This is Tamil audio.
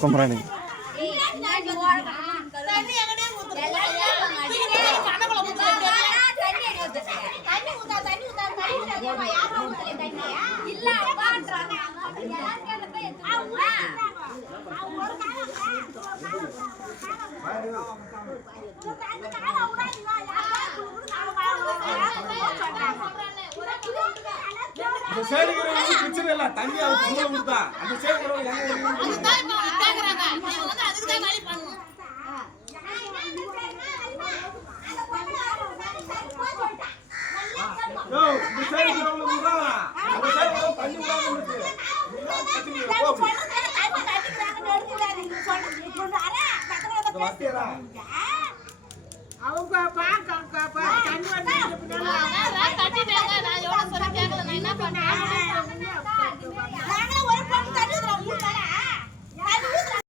குமராணி அந்த சைடு பிரச்சனை இல்ல தண்ணி அது தூர கொடுத்தா அந்த சைடு கூட அதுதான் இப்ப கேக்குறாங்க நீங்க வந்து அதுக்கு தான் வேலை பண்ணணும் யோ இந்த சைடு கூட கொடுத்தா அந்த சைடு கூட தண்ணி விடாம இருக்கு அவங்க பாக்க தண்ணி வந்து கட்டிட்டாங்க நான் எவ்வளவு சொல்ல கேட்கல நான் என்ன பண்ணேன்